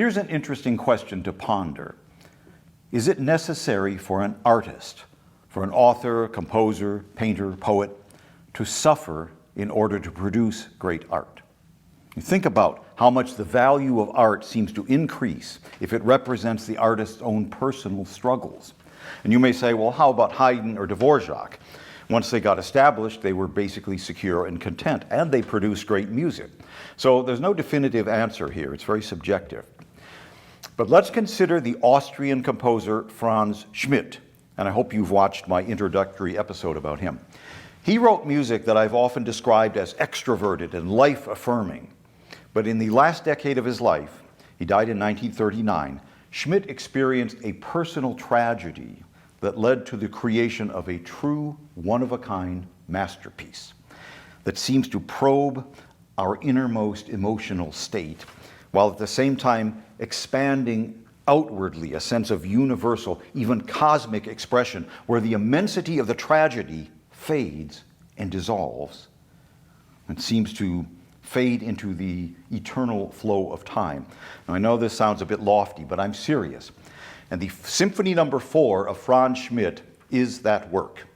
Here's an interesting question to ponder. Is it necessary for an artist, for an author, composer, painter, poet, to suffer in order to produce great art? You think about how much the value of art seems to increase if it represents the artist's own personal struggles. And you may say, well, how about Haydn or Dvorak? Once they got established, they were basically secure and content, and they produced great music. So there's no definitive answer here. It's very subjective. But let's consider the Austrian composer Franz Schmidt, and I hope you've watched my introductory episode about him. He wrote music that I've often described as extroverted and life-affirming. But in the last decade of his life, he died in 1939, Schmidt experienced a personal tragedy that led to the creation of a true, one-of-a-kind masterpiece that seems to probe our innermost emotional state, while at the same time expanding outwardly a sense of universal, even cosmic expression, where the immensity of the tragedy fades and dissolves and seems to fade into the eternal flow of time. Now, I know this sounds a bit lofty, but I'm serious. And the Symphony No. 4 of Franz Schmidt is that work.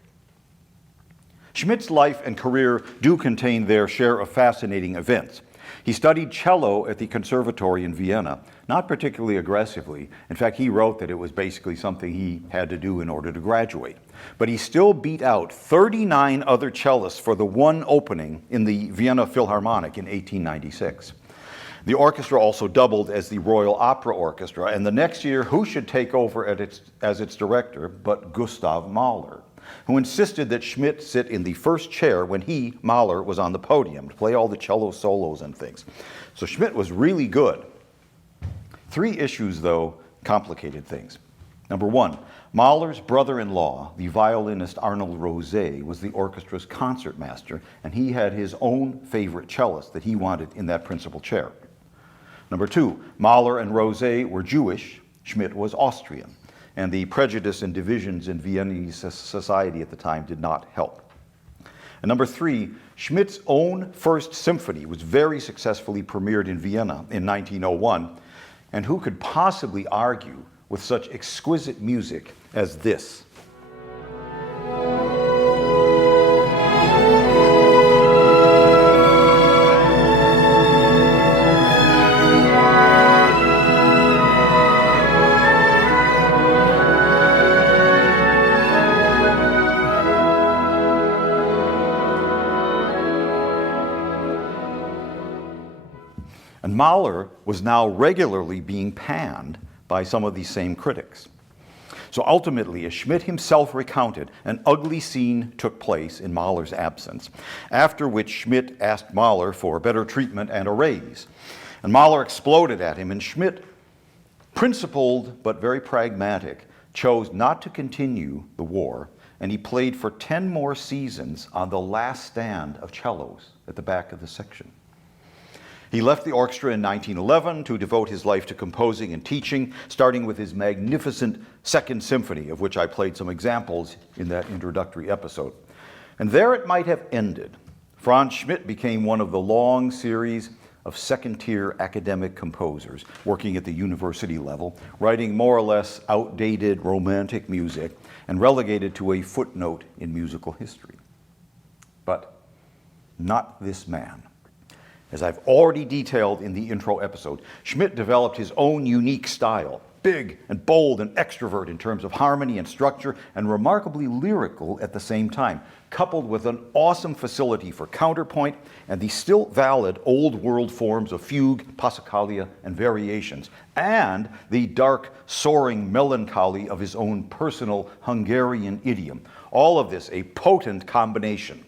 Schmidt's life and career do contain their share of fascinating events. He studied cello at the Conservatory in Vienna, not particularly aggressively. In fact, he wrote that it was basically something he had to do in order to graduate. But he still beat out 39 other cellists for the one opening in the Vienna Philharmonic in 1896. The orchestra also doubled as the Royal Opera Orchestra, and the next year, who should take over as its director but Gustav Mahler, who insisted that Schmidt sit in the first chair when he, Mahler, was on the podium to play all the cello solos and things. So Schmidt was really good. 3 issues, though, complicated things. Number 1, Mahler's brother-in-law, the violinist Arnold Rosé, was the orchestra's concertmaster, and he had his own favorite cellist that he wanted in that principal chair. Number 2, Mahler and Rosé were Jewish, Schmidt was Austrian, and the prejudice and divisions in Viennese society at the time did not help. And number 3, Schmidt's own first symphony was very successfully premiered in Vienna in 1901, and who could possibly argue with such exquisite music as this? And Mahler was now regularly being panned by some of these same critics. So ultimately, as Schmidt himself recounted, an ugly scene took place in Mahler's absence, after which Schmidt asked Mahler for better treatment and a raise. And Mahler exploded at him, and Schmidt, principled but very pragmatic, chose not to continue the war, and he played for 10 more seasons on the last stand of cellos at the back of the section. He left the orchestra in 1911 to devote his life to composing and teaching, starting with his magnificent Second Symphony, of which I played some examples in that introductory episode. And there it might have ended. Franz Schmidt became one of the long series of second-tier academic composers working at the university level, writing more or less outdated romantic music and relegated to a footnote in musical history. But not this man. As I've already detailed in the intro episode, Schmidt developed his own unique style, big and bold and extrovert in terms of harmony and structure, and remarkably lyrical at the same time, coupled with an awesome facility for counterpoint and the still valid old world forms of fugue, passacaglia, and variations, and the dark, soaring melancholy of his own personal Hungarian idiom. All of this a potent combination.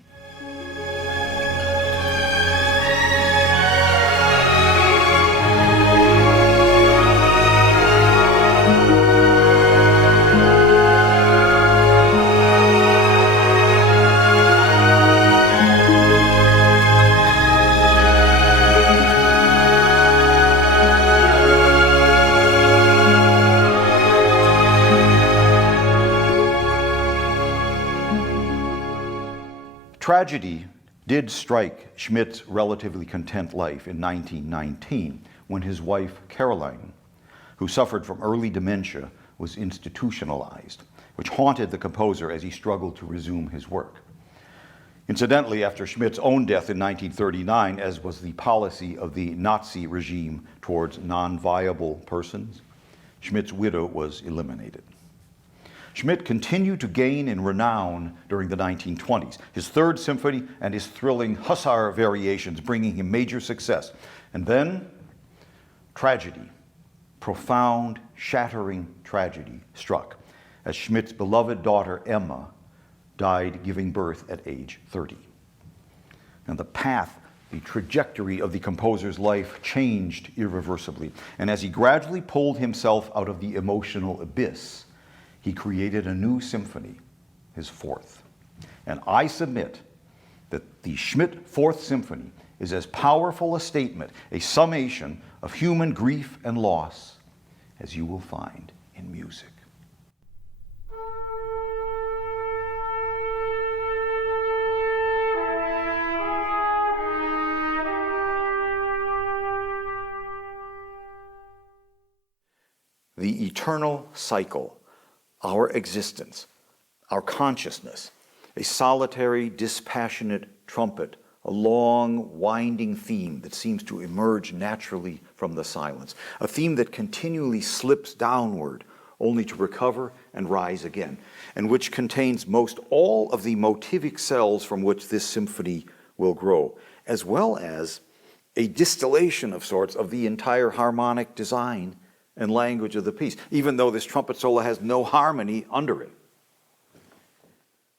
Tragedy did strike Schmidt's relatively content life in 1919 when his wife, Caroline, who suffered from early dementia, was institutionalized, which haunted the composer as he struggled to resume his work. Incidentally, after Schmidt's own death in 1939, as was the policy of the Nazi regime towards non-viable persons, Schmidt's widow was eliminated. Schmidt continued to gain in renown during the 1920s, his Third Symphony and his thrilling Hussar variations bringing him major success. And then, tragedy, profound, shattering tragedy struck as Schmidt's beloved daughter Emma died giving birth at age 30. And the path, the trajectory of the composer's life changed irreversibly. And as he gradually pulled himself out of the emotional abyss, he created a new symphony, his fourth. And I submit that the Schmidt Fourth Symphony is as powerful a statement, a summation of human grief and loss as you will find in music. The eternal cycle, our existence, our consciousness, a solitary, dispassionate trumpet, a long, winding theme that seems to emerge naturally from the silence, a theme that continually slips downward only to recover and rise again, and which contains most all of the motivic cells from which this symphony will grow, as well as a distillation of sorts of the entire harmonic design and language of the piece, even though this trumpet solo has no harmony under it.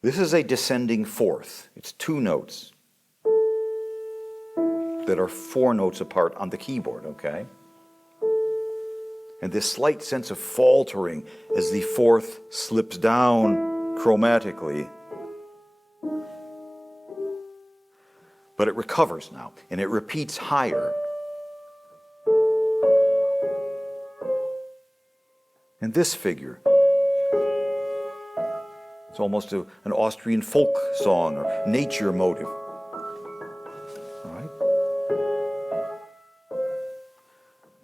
This is a descending fourth. It's two notes that are four notes apart on the keyboard, okay? And this slight sense of faltering as the fourth slips down chromatically. But it recovers now, and it repeats higher. And this figure, it's almost an Austrian folk song or nature motive. All right?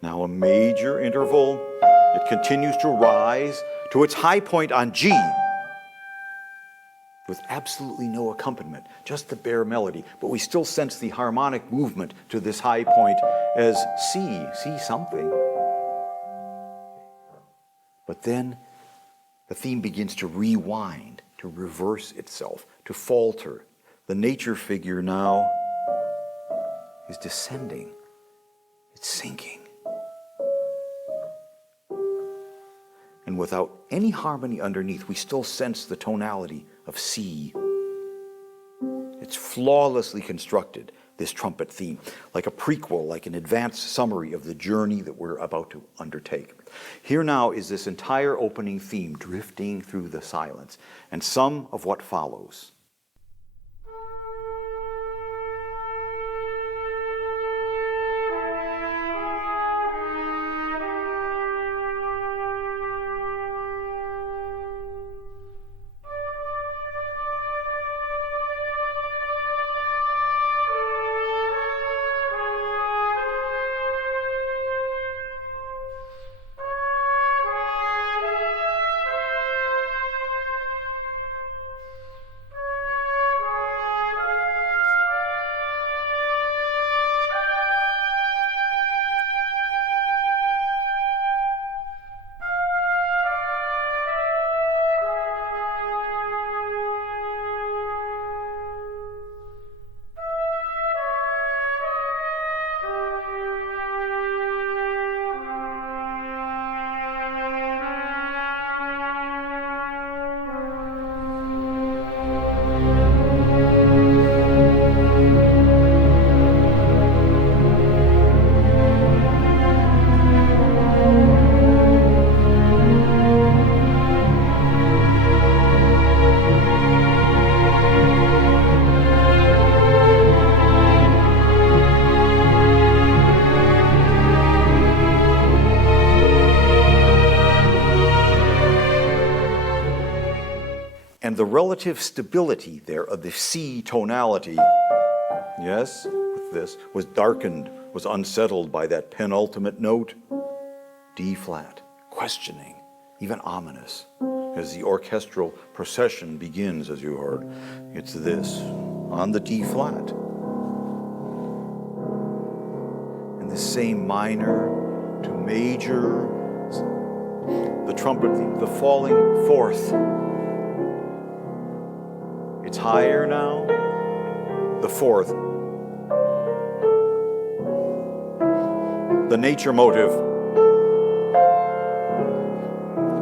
Now a major interval. It continues to rise to its high point on G with absolutely no accompaniment, just the bare melody. But we still sense the harmonic movement to this high point as C something. But then the theme begins to rewind, to reverse itself, to falter. The nature figure now is descending. It's sinking. And without any harmony underneath, we still sense the tonality of C. It's flawlessly constructed, this trumpet theme, like a prequel, like an advanced summary of the journey that we're about to undertake. Here now is this entire opening theme drifting through the silence, and some of what follows. And the relative stability there of the C tonality, yes, with this, was darkened, was unsettled by that penultimate note. D flat, questioning, even ominous. As the orchestral procession begins, as you heard, it's this, on the D flat. And the same minor to major, the trumpet theme, the falling fourth. It's higher now, the fourth. The nature motive.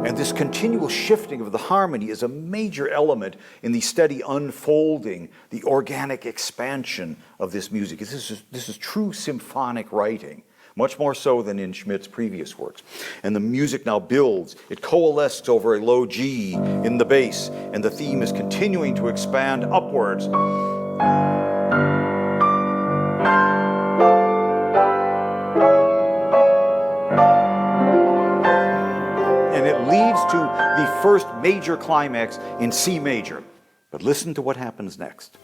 And this continual shifting of the harmony is a major element in the steady unfolding, the organic expansion of this music. This is true symphonic writing, much more so than in Schmidt's previous works. And the music now builds. It coalesces over a low G in the bass, and the theme is continuing to expand upwards. To the first major climax in C major. But listen to what happens next.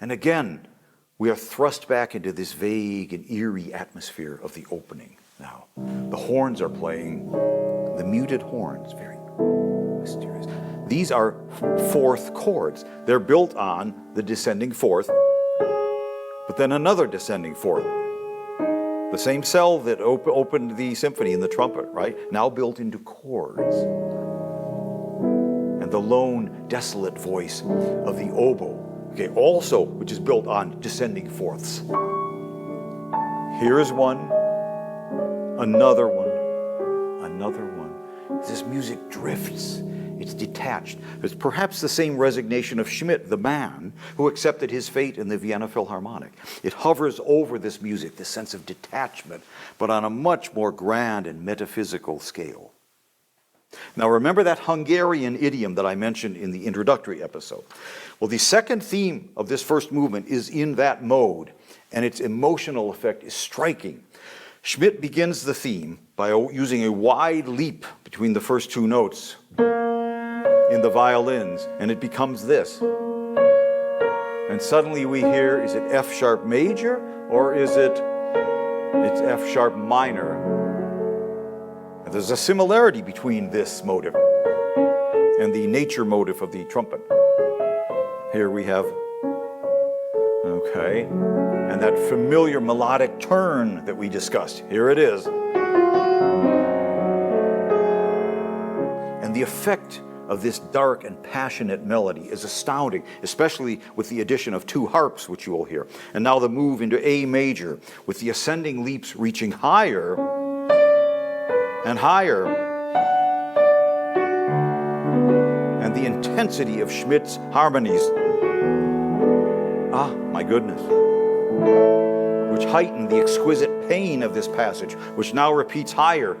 And again, we are thrust back into this vague and eerie atmosphere of the opening now. The horns are playing, the muted horns, very mysterious. These are fourth chords. They're built on the descending fourth, but then another descending fourth. The same cell that opened the symphony in the trumpet, right? Now built into chords. And the lone, desolate voice of the oboe. Okay, also, which is built on descending fourths. Here's one, another one, another one. This music drifts. It's detached. It's perhaps the same resignation of Schmidt, the man who accepted his fate in the Vienna Philharmonic. It hovers over this music, this sense of detachment, but on a much more grand and metaphysical scale. Now remember that Hungarian idiom that I mentioned in the introductory episode. Well, the second theme of this first movement is in that mode, and its emotional effect is striking. Schmidt begins the theme by using a wide leap between the first two notes in the violins, and it becomes this. And suddenly we hear, is it F sharp major, or is it's F sharp minor? And there's a similarity between this motive and the nature motive of the trumpet. Here we have, okay, and that familiar melodic turn that we discussed. Here it is. And the effect of this dark and passionate melody is astounding, especially with the addition of two harps, which you will hear. And now the move into A major, with the ascending leaps reaching higher and higher. And the intensity of Schmidt's harmonies. Ah, my goodness. Which heighten the exquisite pain of this passage, which now repeats higher.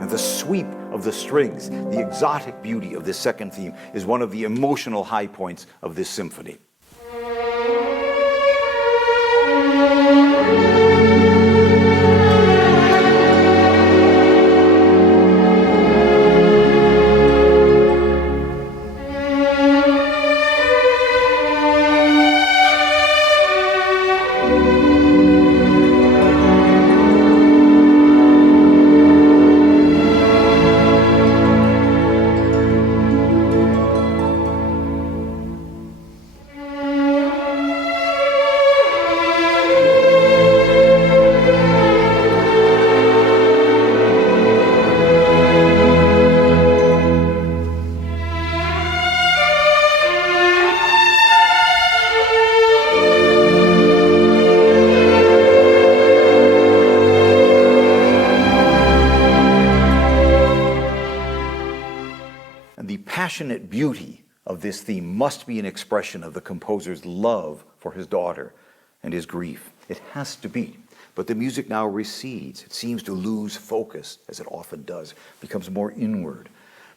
And the sweep of the strings, the exotic beauty of this second theme, is one of the emotional high points of this symphony. passionate beauty of this theme must be an expression of the composer's love for his daughter and his grief. It has to be. But the music now recedes. It seems to lose focus, as it often does, becomes more inward.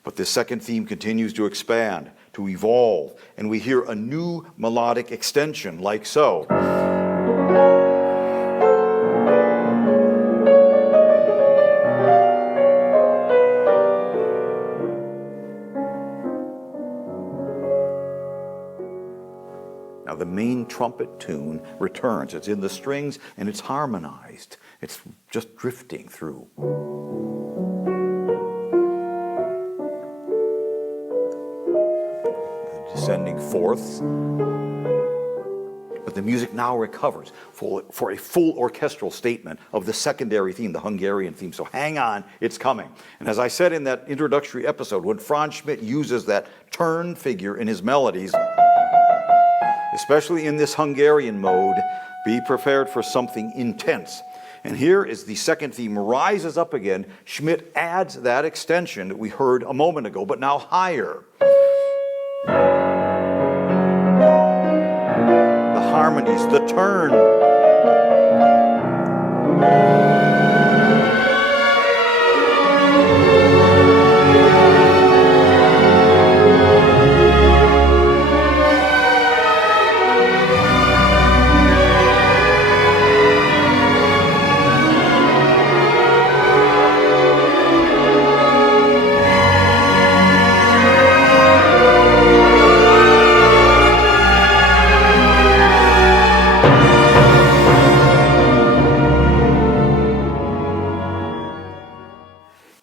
But this second theme continues to expand, to evolve, and we hear a new melodic extension, like so. Now the main trumpet tune returns. It's in the strings and it's harmonized. It's just drifting through. The descending fourths. But the music now recovers for a full orchestral statement of the secondary theme, the Hungarian theme. So hang on, it's coming. And as I said in that introductory episode, when Franz Schmidt uses that turn figure in his melodies, especially in this Hungarian mode, be prepared for something intense. And here, as the second theme rises up again, Schmidt adds that extension that we heard a moment ago, but now higher. The harmonies, the turn.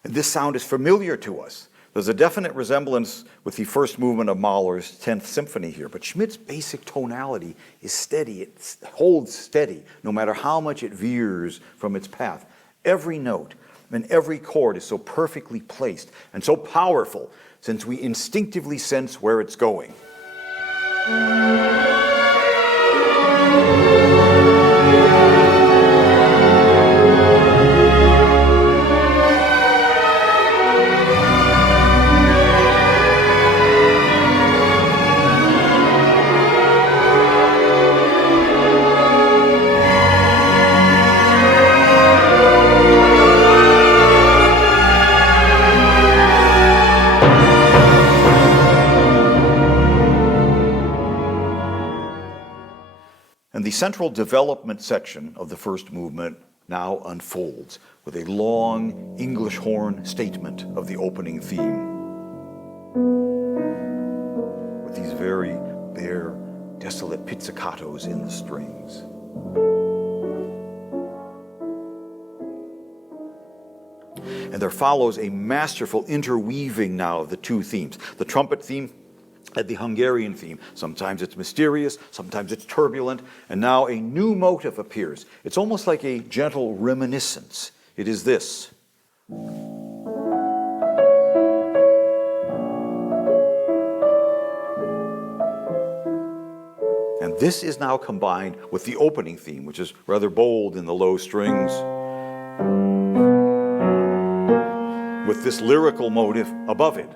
This sound is familiar to us. There's a definite resemblance with the first movement of Mahler's 10th Symphony here, but Schmidt's basic tonality is steady. It holds steady, no matter how much it veers from its path. Every note and every chord is so perfectly placed and so powerful, since we instinctively sense where it's going. And the central development section of the first movement now unfolds with a long English horn statement of the opening theme, with these very bare, desolate pizzicatos in the strings. And there follows a masterful interweaving now of the two themes, the trumpet theme and the Hungarian theme. Sometimes it's mysterious, sometimes it's turbulent, and now a new motive appears. It's almost like a gentle reminiscence. It is this. And this is now combined with the opening theme, which is rather bold in the low strings, with this lyrical motive above it.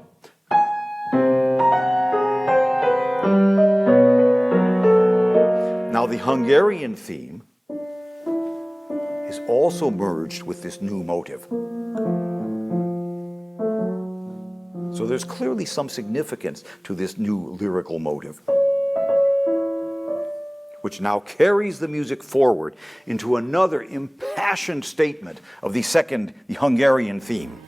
Now the Hungarian theme is also merged with this new motive. So there's clearly some significance to this new lyrical motive, which now carries the music forward into another impassioned statement of the Hungarian theme.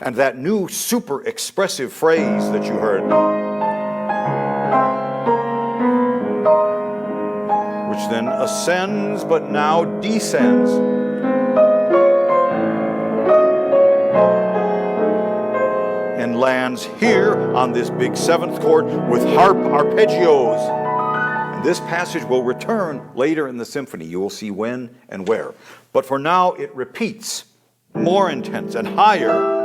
And that new super expressive phrase that you heard, which then ascends but now descends. ends here on this big seventh chord with harp arpeggios. And this passage will return later in the symphony. You will see when and where. But for now, it repeats, more intense and higher.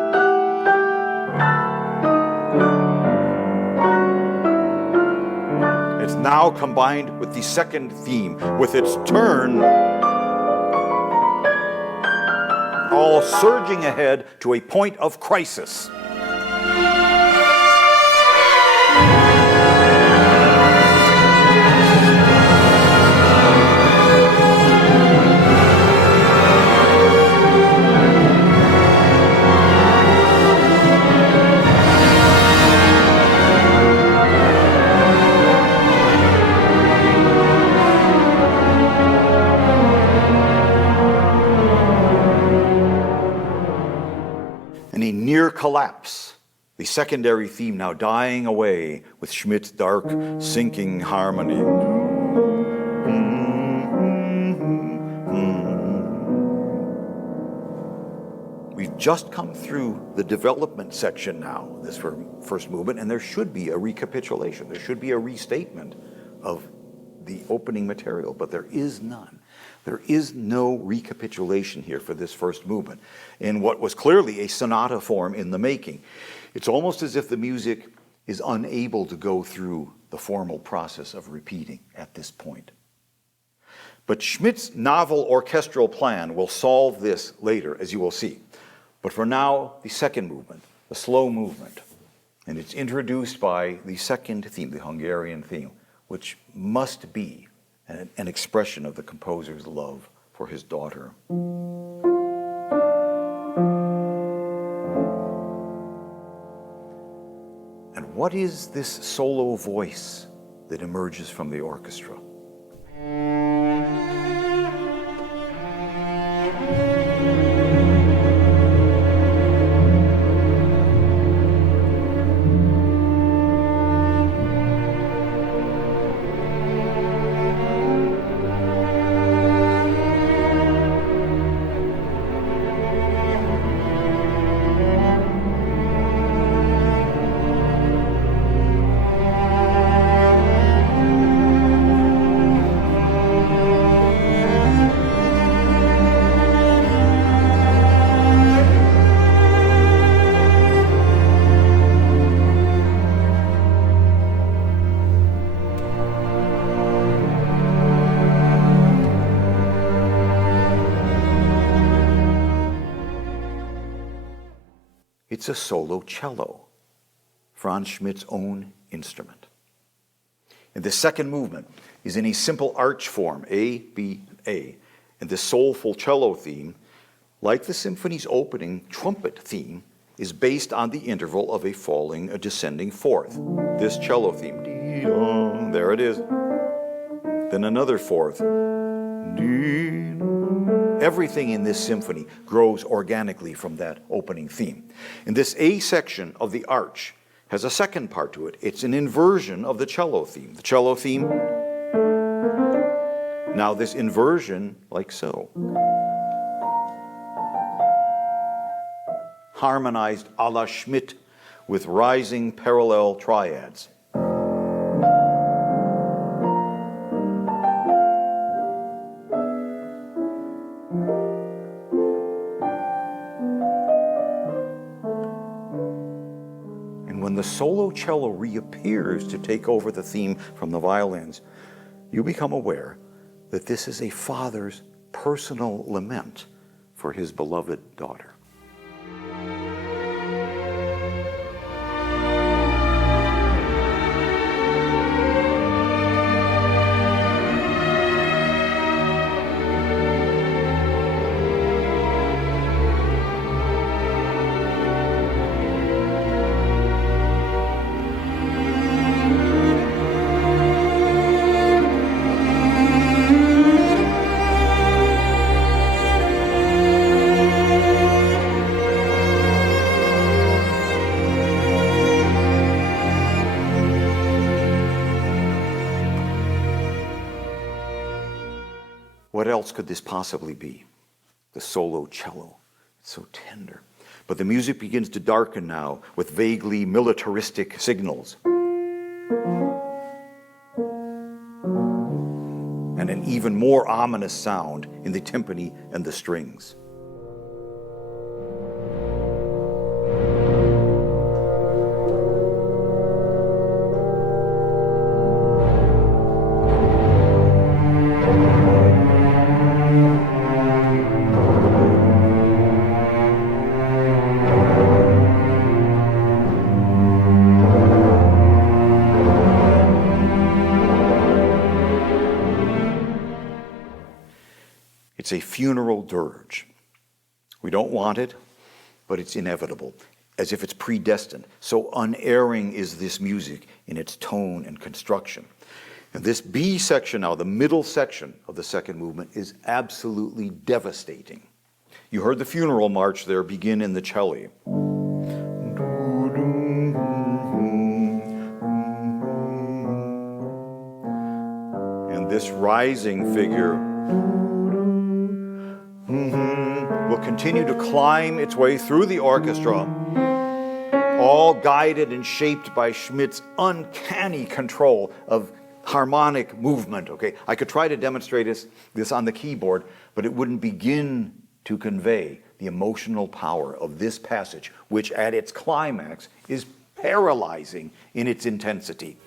It's now combined with the second theme, with its turn, all surging ahead to a point of crisis. Near collapse, the secondary theme now dying away with Schmidt's dark, sinking harmony. We've just come through the development section now, this first movement, and there should be a recapitulation. There should be a restatement of the opening material, but there is none. There is no recapitulation here for this first movement in what was clearly a sonata form in the making. It's almost as if the music is unable to go through the formal process of repeating at this point. But Schmidt's novel orchestral plan will solve this later, as you will see. But for now, the second movement, the slow movement, and it's introduced by the second theme, the Hungarian theme, which must be an expression of the composer's love for his daughter. And what is this solo voice that emerges from the orchestra? It's a solo cello, Franz Schmidt's own instrument. And the second movement is in a simple arch form, A, B, A. And this soulful cello theme, like the symphony's opening trumpet theme, is based on the interval of a descending fourth. This cello theme, dee-dong, there it is. Then another fourth, dee-dong. Everything in this symphony grows organically from that opening theme. And this A section of the arch has a second part to it. It's an inversion of the cello theme. The cello theme, now this inversion, like so, harmonized a la Schmidt with rising parallel triads. When the solo cello reappears to take over the theme from the violins, you become aware that this is a father's personal lament for his beloved daughter. What else could this possibly be? The solo cello. It's so tender. But the music begins to darken now with vaguely militaristic signals. And an even more ominous sound in the timpani and the strings. It's a funeral dirge. We don't want it, but it's inevitable, as if it's predestined. So unerring is this music in its tone and construction. And this B section now, the middle section of the second movement, is absolutely devastating. You heard the funeral march there begin in the cello. And this rising figure will continue to climb its way through the orchestra, all guided and shaped by Schmidt's uncanny control of harmonic movement. Okay, I could try to demonstrate this on the keyboard, but it wouldn't begin to convey the emotional power of this passage, which at its climax is paralyzing in its intensity.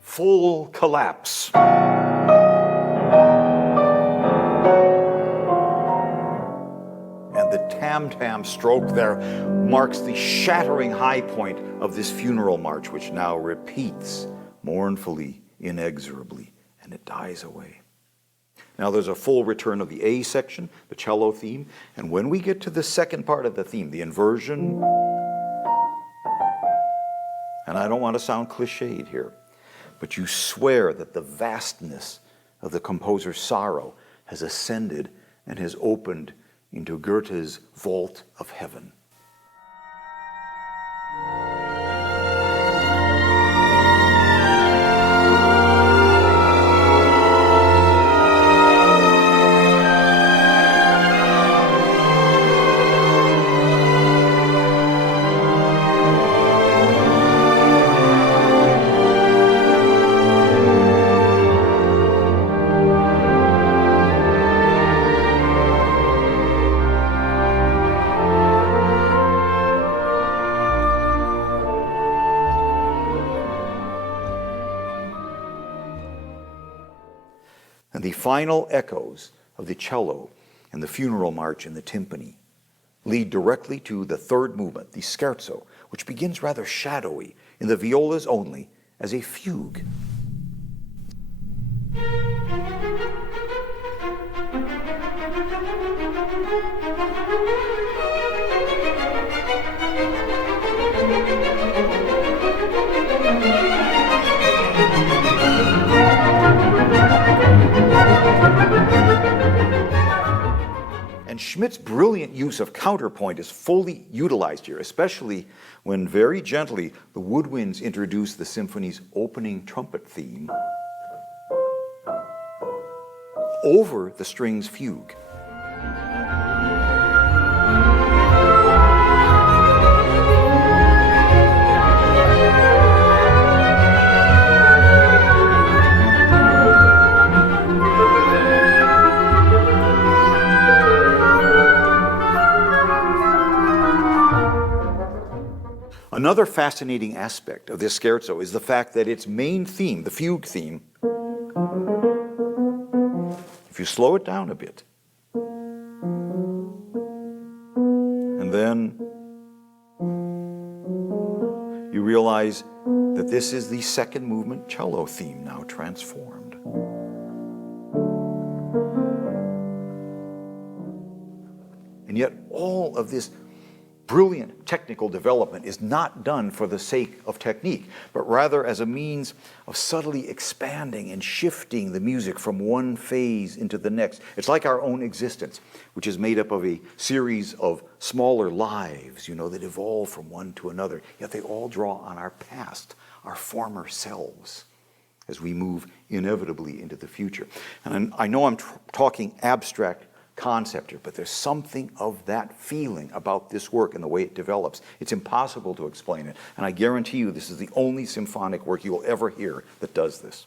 Full collapse. And the tam-tam stroke there marks the shattering high point of this funeral march, which now repeats mournfully, inexorably, and it dies away. Now there's a full return of the A section, the cello theme, and when we get to the second part of the theme, the inversion, and I don't want to sound cliched here, but you swear that the vastness of the composer's sorrow has ascended and has opened into Goethe's vault of heaven. And the final echoes of the cello and the funeral march and the timpani lead directly to the third movement, the scherzo, which begins rather shadowy in the violas only as a fugue. And Schmidt's brilliant use of counterpoint is fully utilized here, especially when very gently the woodwinds introduce the symphony's opening trumpet theme over the strings fugue. Another fascinating aspect of this scherzo is the fact that its main theme, the fugue theme, if you slow it down a bit, and then you realize that this is the second movement cello theme now transformed. And yet all of this brilliant technical development is not done for the sake of technique, but rather as a means of subtly expanding and shifting the music from one phase into the next. It's like our own existence, which is made up of a series of smaller lives, that evolve from one to another, yet they all draw on our past, our former selves, as we move inevitably into the future. And I know I'm talking abstract concept here, but there's something of that feeling about this work and the way it develops. It's impossible to explain it, and I guarantee you this is the only symphonic work you will ever hear that does this.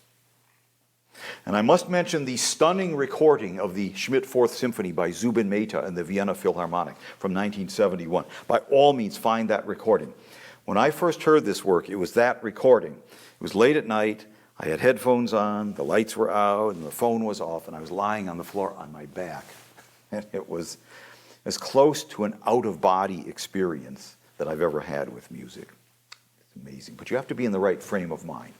And I must mention the stunning recording of the Schmidt Fourth Symphony by Zubin Mehta and the Vienna Philharmonic from 1971. By all means, find that recording. When I first heard this work, it was that recording. It was late at night, I had headphones on, the lights were out, and the phone was off, and I was lying on the floor on my back. And it was as close to an out-of-body experience that I've ever had with music. It's amazing, but you have to be in the right frame of mind.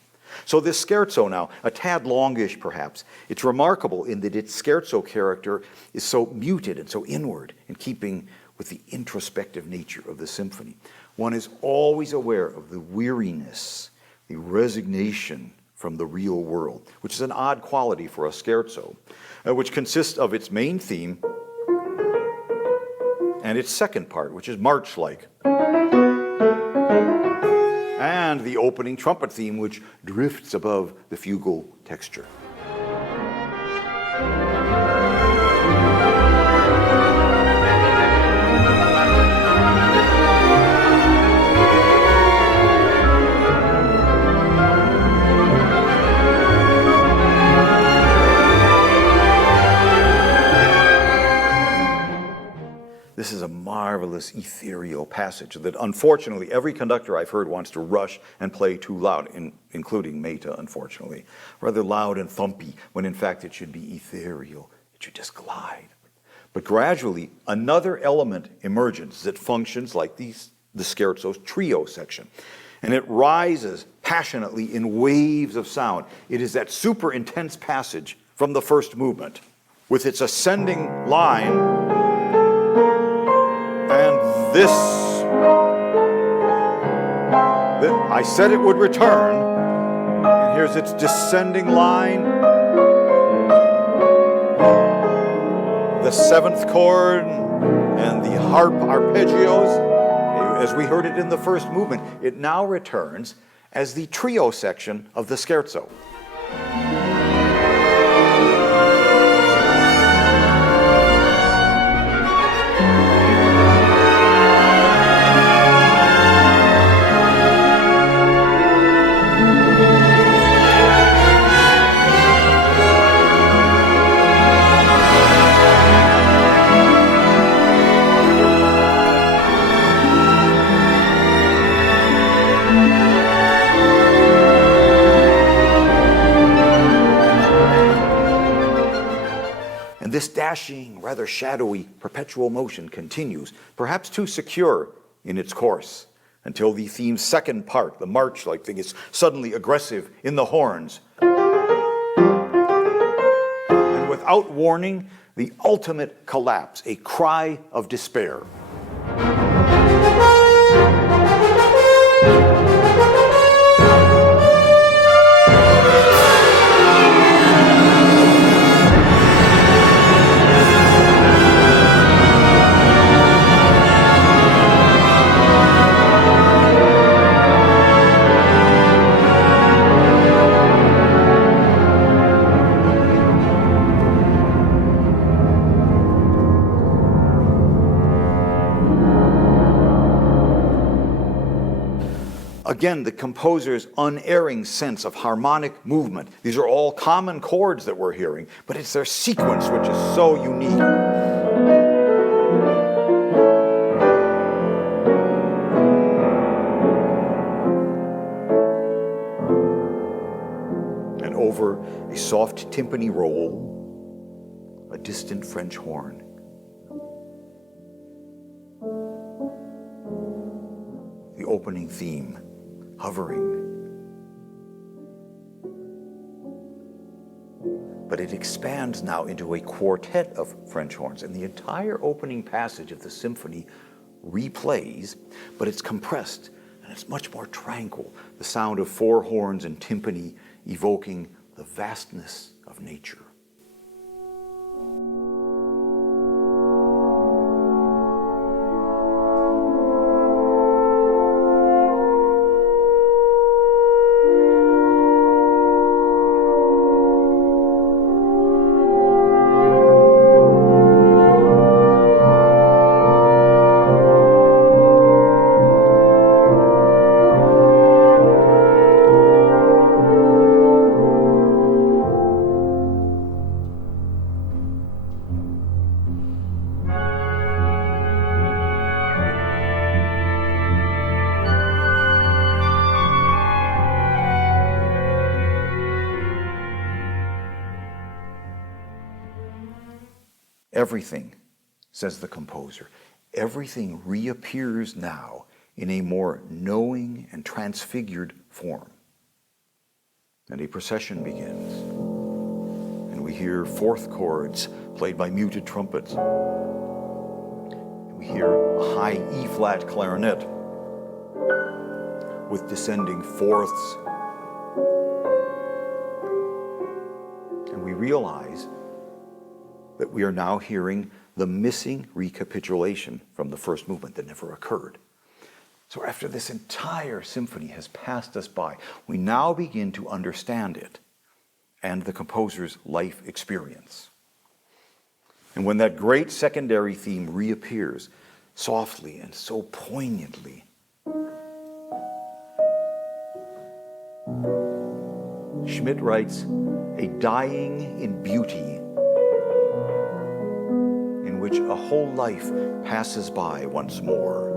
So this scherzo now, a tad longish perhaps, it's remarkable in that its scherzo character is so muted and so inward, in keeping with the introspective nature of the symphony. One is always aware of the weariness, the resignation from the real world, which is an odd quality for a scherzo, which consists of its main theme and its second part, which is march-like, and the opening trumpet theme, which drifts above the fugal texture. This is a marvelous ethereal passage that unfortunately every conductor I've heard wants to rush and play too loud, including Mehta, unfortunately. Rather loud and thumpy, when in fact it should be ethereal. It should just glide. But gradually, another element emerges that functions like the scherzo's trio section. And it rises passionately in waves of sound. It is that super intense passage from the first movement, with its ascending line. And this, I said it would return, and here's its descending line, the seventh chord, and the harp arpeggios, as we heard it in the first movement. It now returns as the trio section of the scherzo. This dashing, rather shadowy, perpetual motion continues, perhaps too secure in its course, until the theme's second part, the march-like thing, is suddenly aggressive in the horns. And without warning, the ultimate collapse, a cry of despair. Again, the composer's unerring sense of harmonic movement. These are all common chords that we're hearing, but it's their sequence which is so unique. over a soft timpani roll, a distant French horn. The opening theme, hovering. But it expands now into a quartet of French horns, and the entire opening passage of the symphony replays, but it's compressed and it's much more tranquil. The sound of four horns and timpani evoking the vastness of nature. Everything, says the composer, everything reappears now in a more knowing and transfigured form. And a procession begins, and we hear fourth chords played by muted trumpets. And we hear a high E-flat clarinet with descending fourths. And we realize that we are now hearing the missing recapitulation from the first movement that never occurred. So after this entire symphony has passed us by, we now begin to understand it and the composer's life experience. And when that great secondary theme reappears softly and so poignantly, Schmidt writes, "A dying in beauty in which a whole life passes by once more."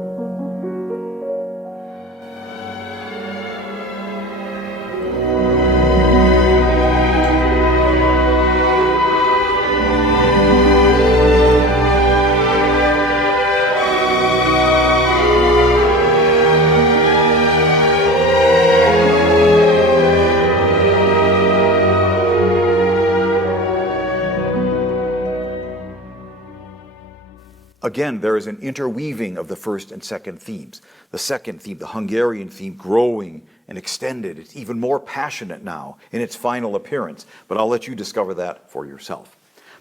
Again, there is an interweaving of the first and second themes. The second theme, the Hungarian theme, growing and extended. It's even more passionate now in its final appearance, but I'll let you discover that for yourself.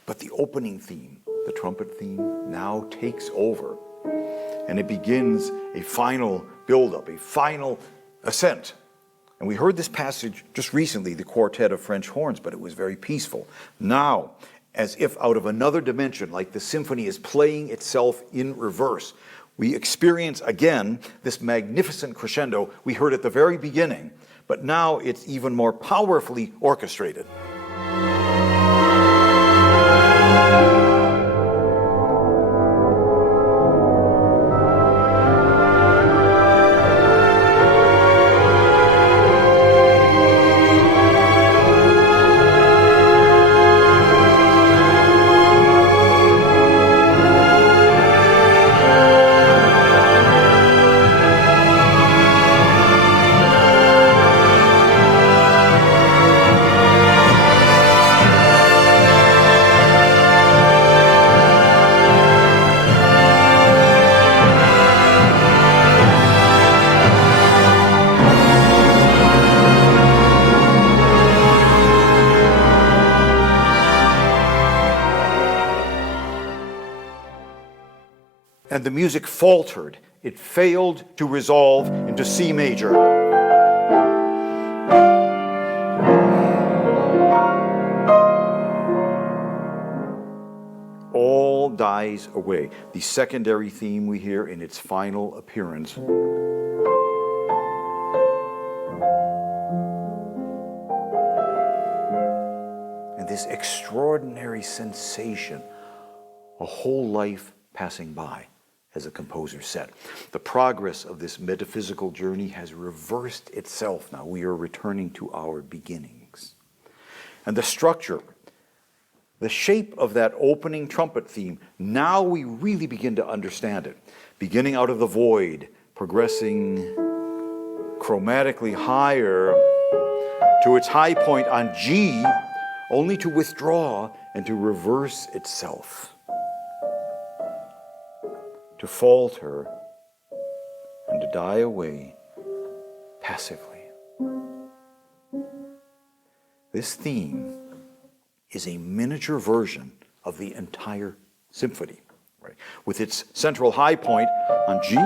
But the opening theme, the trumpet theme, now takes over, and it begins a final build-up, a final ascent. And we heard this passage just recently, the quartet of French horns, but it was very peaceful. Now, as if out of another dimension, like the symphony is playing itself in reverse, we experience again this magnificent crescendo we heard at the very beginning, but now it's even more powerfully orchestrated. And the music faltered. It failed to resolve into C major. All dies away. The secondary theme we hear in its final appearance. And this extraordinary sensation, a whole life passing by, as a composer said. The progress of this metaphysical journey has reversed itself now. We are returning to our beginnings. And the structure, the shape of that opening trumpet theme, now we really begin to understand it. Beginning out of the void, progressing chromatically higher to its high point on G, only to withdraw and to reverse itself, to falter and to die away passively. This theme is a miniature version of the entire symphony, right? With its central high point on G,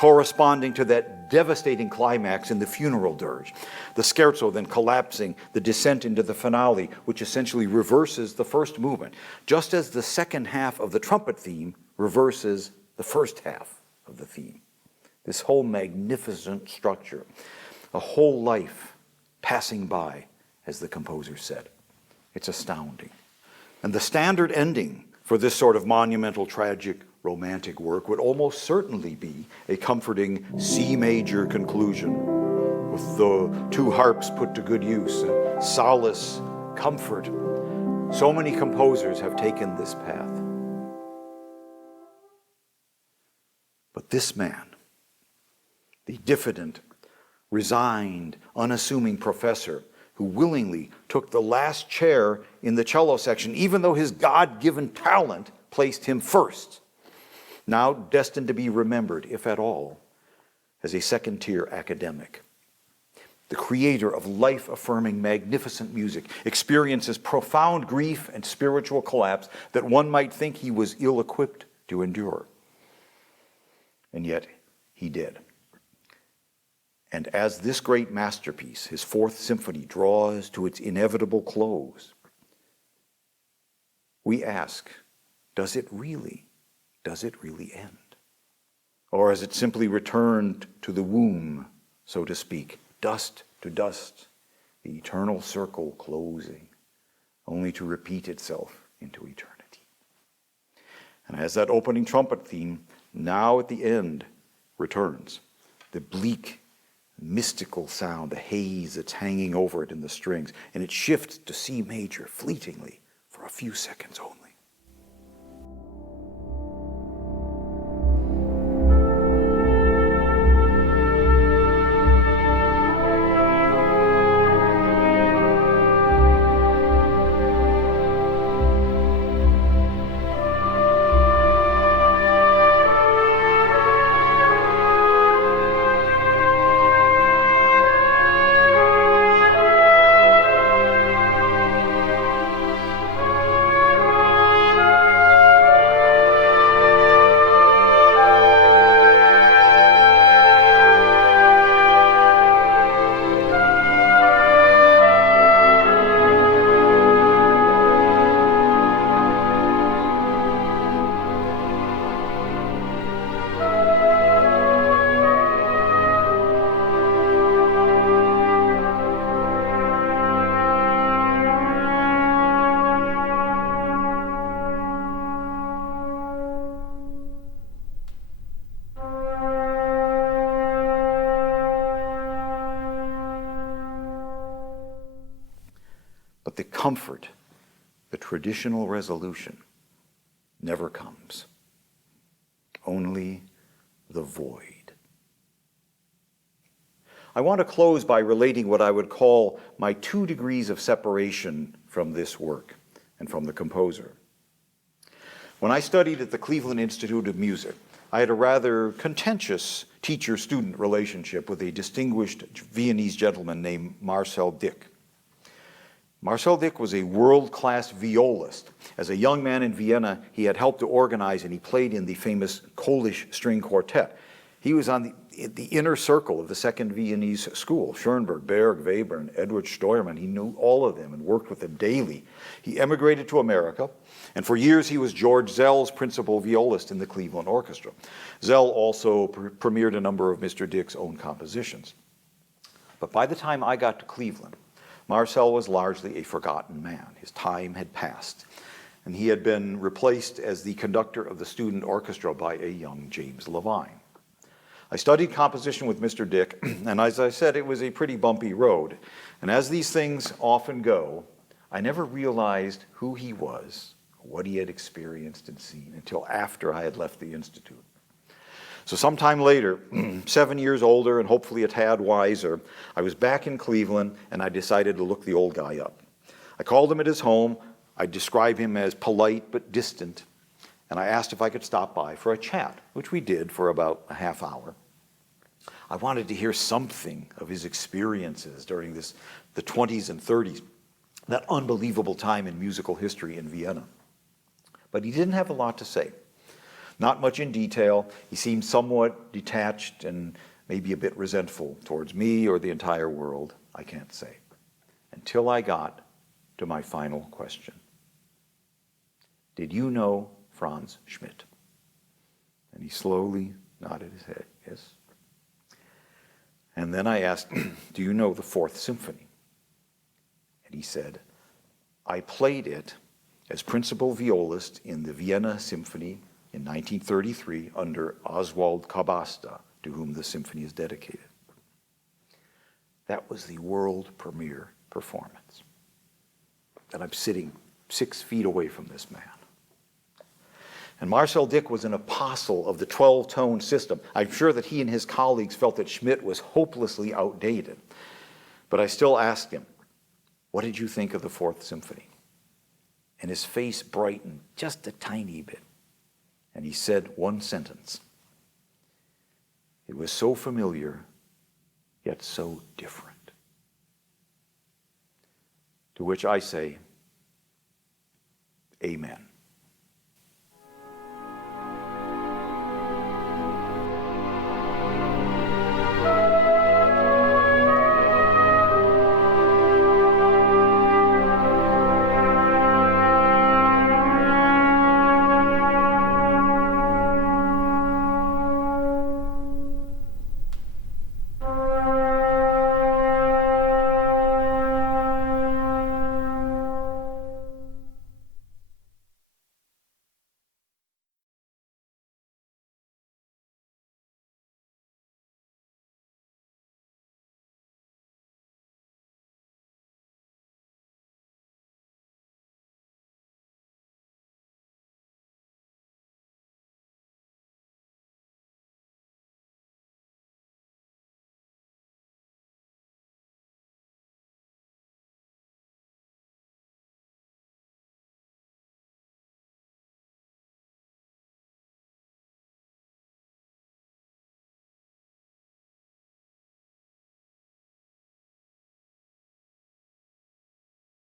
corresponding to that devastating climax in the funeral dirge. The scherzo then collapsing, the descent into the finale, which essentially reverses the first movement, just as the second half of the trumpet theme reverses the first half of the theme. This whole magnificent structure, a whole life passing by, as the composer said. It's astounding. And the standard ending for this sort of monumental, tragic, romantic work would almost certainly be a comforting C major conclusion, with the two harps put to good use, solace, comfort. So many composers have taken this path. But this man, the diffident, resigned, unassuming professor who willingly took the last chair in the cello section, even though his God-given talent placed him first, now destined to be remembered, if at all, as a second-tier academic. The creator of life-affirming, magnificent music experiences profound grief and spiritual collapse that one might think he was ill-equipped to endure. And yet, he did. And as this great masterpiece, his Fourth Symphony, draws to its inevitable close, we ask, does it really end? Or has it simply returned to the womb, so to speak, dust to dust, the eternal circle closing, only to repeat itself into eternity? And as that opening trumpet theme, now at the end, returns, the bleak, mystical sound, the haze that's hanging over it in the strings, and it shifts to C major fleetingly for a few seconds only. But the comfort, the traditional resolution, never comes. Only the void. I want to close by relating what I would call my 2 degrees of separation from this work and from the composer. When I studied at the Cleveland Institute of Music, I had a rather contentious teacher-student relationship with a distinguished Viennese gentleman named Marcel Dick. Marcel Dick was a world-class violist. As a young man in Vienna, he had helped to organize and he played in the famous Polish string quartet. He was on the inner circle of the Second Viennese School. Schoenberg, Berg, Weber, and Edward Steuermann. He knew all of them and worked with them daily. He emigrated to America, and for years he was George Zell's principal violist in the Cleveland Orchestra. Zell also premiered a number of Mr. Dick's own compositions. But by the time I got to Cleveland, Marcel was largely a forgotten man. His time had passed, and he had been replaced as the conductor of the student orchestra by a young James Levine. I studied composition with Mr. Dick, and as I said, it was a pretty bumpy road. And as these things often go, I never realized who he was, what he had experienced and seen, until after I had left the Institute. So sometime later, 7 years older and hopefully a tad wiser, I was back in Cleveland and I decided to look the old guy up. I called him at his home. I described him as polite but distant, and I asked if I could stop by for a chat, which we did for about a half hour. I wanted to hear something of his experiences during the 20s and 30s, that unbelievable time in musical history in Vienna. But he didn't have a lot to say. Not much in detail. He seemed somewhat detached and maybe a bit resentful towards me or the entire world, I can't say. Until I got to my final question. Did you know Franz Schmidt? And he slowly nodded his head, yes. And then I asked, do you know the Fourth Symphony? And he said, I played it as principal violist in the Vienna Symphony in 1933 under Oswald Kabasta, to whom the symphony is dedicated. That was the world premiere performance. And I'm sitting 6 feet away from this man. And Marcel Dick was an apostle of the 12-tone system. I'm sure that he and his colleagues felt that Schmidt was hopelessly outdated. But I still asked him, what did you think of the Fourth Symphony? And his face brightened just a tiny bit. And he said one sentence. It was so familiar, yet so different. To which I say,